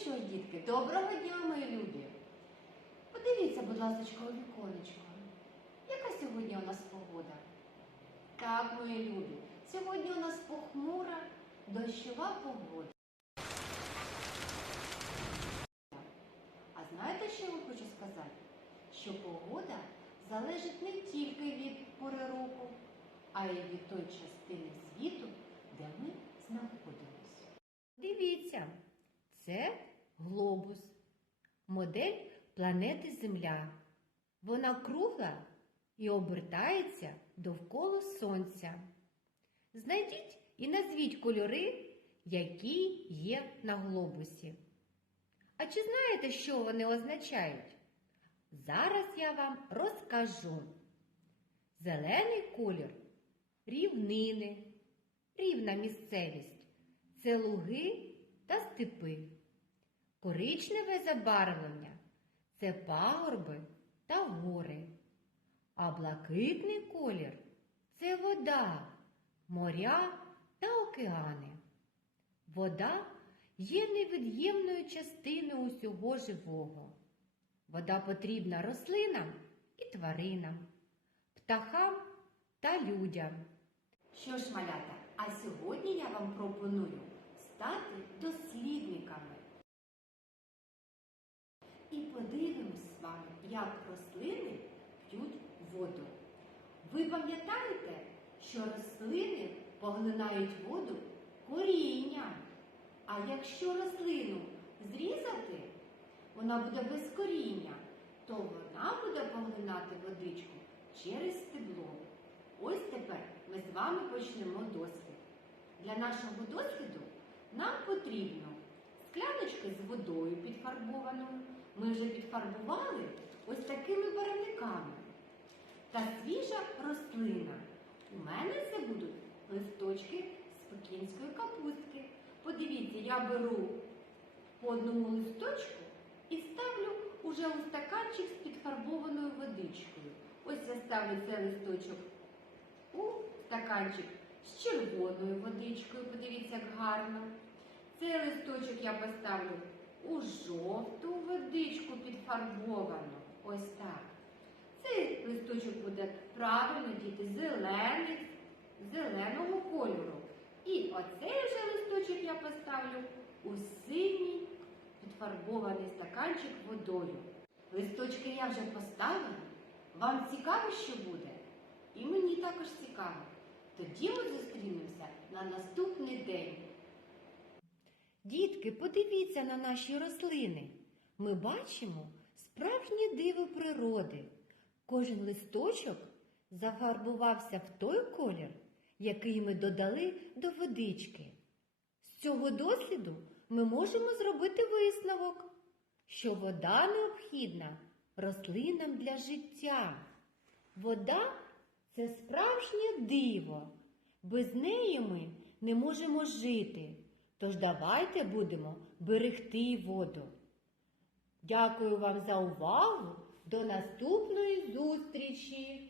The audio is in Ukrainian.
що дітки, доброго дня, мої любі! Подивіться, будь ласка, у віконечко. Яка сьогодні у нас погода? Так, мої любі, сьогодні у нас похмура, дощова погода. А знаєте, що я вам хочу сказати? Що погода залежить не тільки від пори року, а й від тої частини світу, де ми знаходимося. Дивіться, це глобус, модель планети Земля. Вона кругла і обертається довкола Сонця. Знайдіть і назвіть кольори, які є на глобусі. А чи знаєте, що вони означають? Зараз я вам розкажу. Зелений колір рівнини, рівна місцевість це луги та степи. Коричневе забарвлення це пагорби та гори. А блакитний колір це вода, моря та океани. Вода є невід'ємною частиною усього живого. Вода потрібна рослинам і тваринам, птахам та людям. Що ж, малята, а сьогодні я вам пропоную стати дослідниками. І подивимось з вами, як рослини п'ють воду. Ви пам'ятаєте, що рослини поглинають воду корінням. А якщо рослину зрізати, вона буде без коріння, то вона буде поглинати водичку через стебло. Ось тепер ми з вами почнемо дослід. Для нашого досліду нам потрібно скляночки з водою підфарбованою. Ми вже підфарбували ось такими барвниками. Та свіжа рослина. У мене це будуть листочки з пекінської капустки. Подивіться, я беру по одному листочку і ставлю уже у стаканчик з підфарбованою водичкою. Ось я ставлю цей листочок у стаканчик з червоною водичкою. Подивіться, як гарно. Цей листочок я поставлю у жовту водичку підфарбовану. Ось так. Цей листочок буде правильно діти зелений, зеленого кольору. І оцей вже листочок я поставлю у синій підфарбований стаканчик водою. Листочки я вже поставила. Вам цікаво, що буде? І мені також цікаво. Тоді ми зустрінемося на наступний день. Дітки, подивіться на наші рослини. Ми бачимо справжнє диво природи. Кожен листочок зафарбувався в той колір, який ми додали до водички. З цього досліду ми можемо зробити висновок, що вода необхідна рослинам для життя. Вода це справжнє диво. Без неї ми не можемо жити. Тож давайте будемо берегти воду. Дякую вам за увагу. До наступної зустрічі!